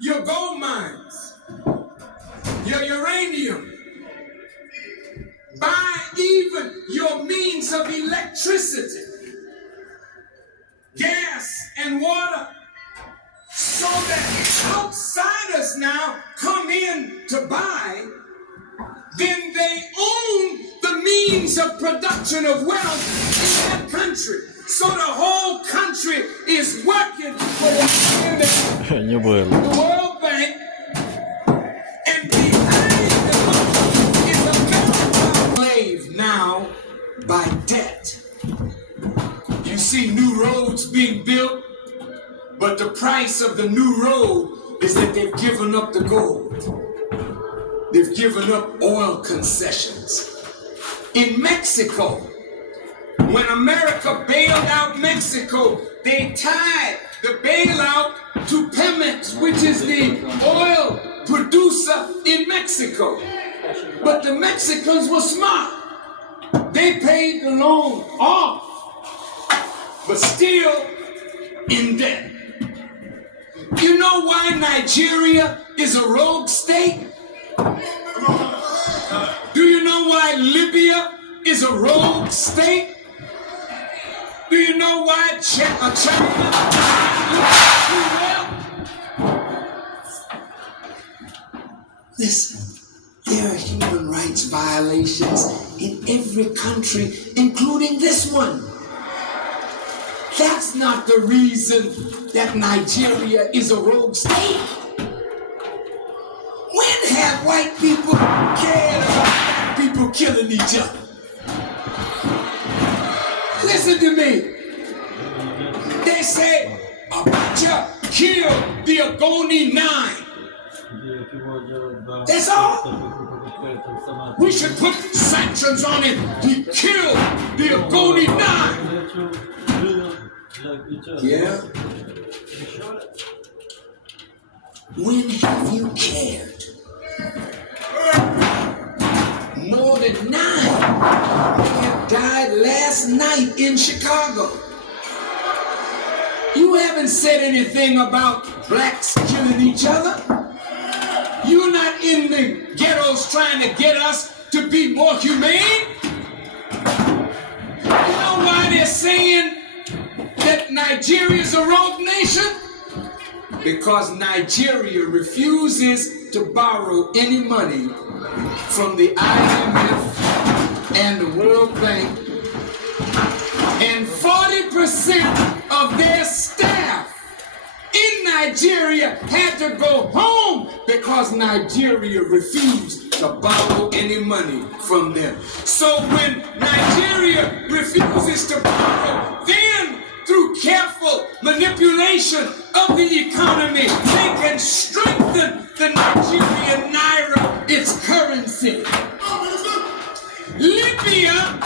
your gold mines, your uranium, buy even your means of electricity, gas and water, so that outsiders now come in to buy, then they own the means of production of wealth in that country. So the whole country is working for the World Bank, and behind them is America slave now by debt. You see new roads being built, but the price of the new road is that they've given up the gold. They've given up oil concessions. In Mexico, when America bailed out Mexico, they tied the bailout to Pemex, which is the oil producer in Mexico. But the Mexicans were smart. They paid the loan off, but still in debt. You know why Nigeria is a rogue state? Do you know why Libya is a rogue state? Do you know why China? Listen, there are human rights violations in every country, including this one. That's not the reason that Nigeria is a rogue state. When have white people cared about black people killing each other? Listen to me. They say Abacha killed the Ogoni 9. That's all. We should put sanctions on it. He killed the Ogoni 9. Yeah. When have you cared? More than 9 have died last night in Chicago. You haven't said anything about blacks killing each other. You're not in the ghettos trying to get us to be more humane. You know why they're saying that Nigeria is a rogue nation? Because Nigeria refuses to borrow any money from the IMF and the World Bank, and 40% of their staff in Nigeria had to go home because Nigeria refused to borrow any money from them. So when Nigeria refuses to borrow, then through careful manipulation of the economy, they can strengthen the Nigerian naira, its currency. Libya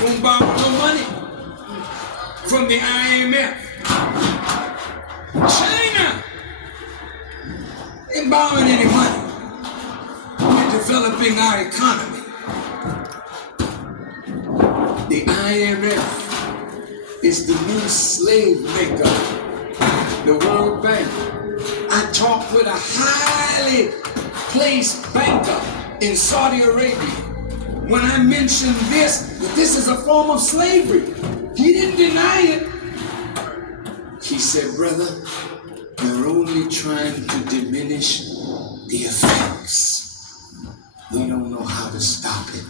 won't borrow no money from the IMF. China ain't borrowing any money. We're developing our economy. The IMF is the new slave maker, the World Bank. I talked with a highly placed banker in Saudi Arabia. When I mentioned this, that this is a form of slavery, he didn't deny it. He said, brother, they're only trying to diminish the effects. We don't know how to stop it.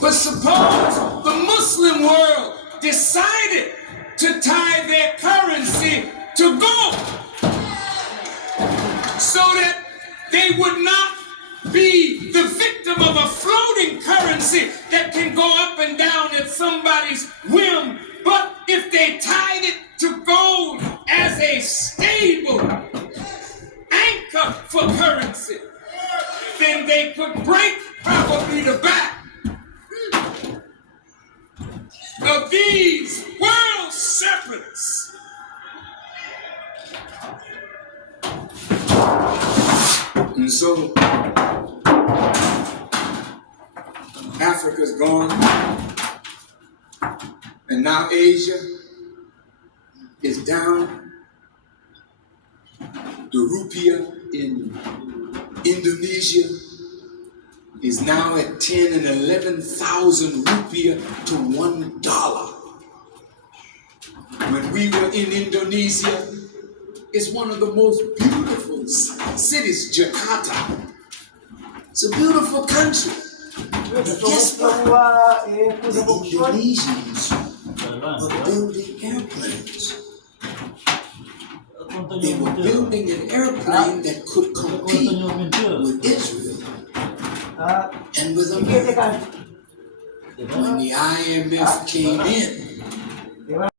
But suppose the Muslim world decided to tie their currency to gold so that they would not be the victim of a floating currency that can go up and down at somebody's whim. But if they tied it to gold as a stable anchor for currency, then they could break probably the back of these world serpents. And so Africa's gone, and now Asia is down, The rupiah in Indonesia is now at 10 and 11,000 rupiah to $1. When we were in Indonesia, it's one of the most beautiful cities, Jakarta. It's a beautiful country. But guess what? The Indonesians were building airplanes. They were building an airplane that could compete with Israel and with America. When the IMF came in,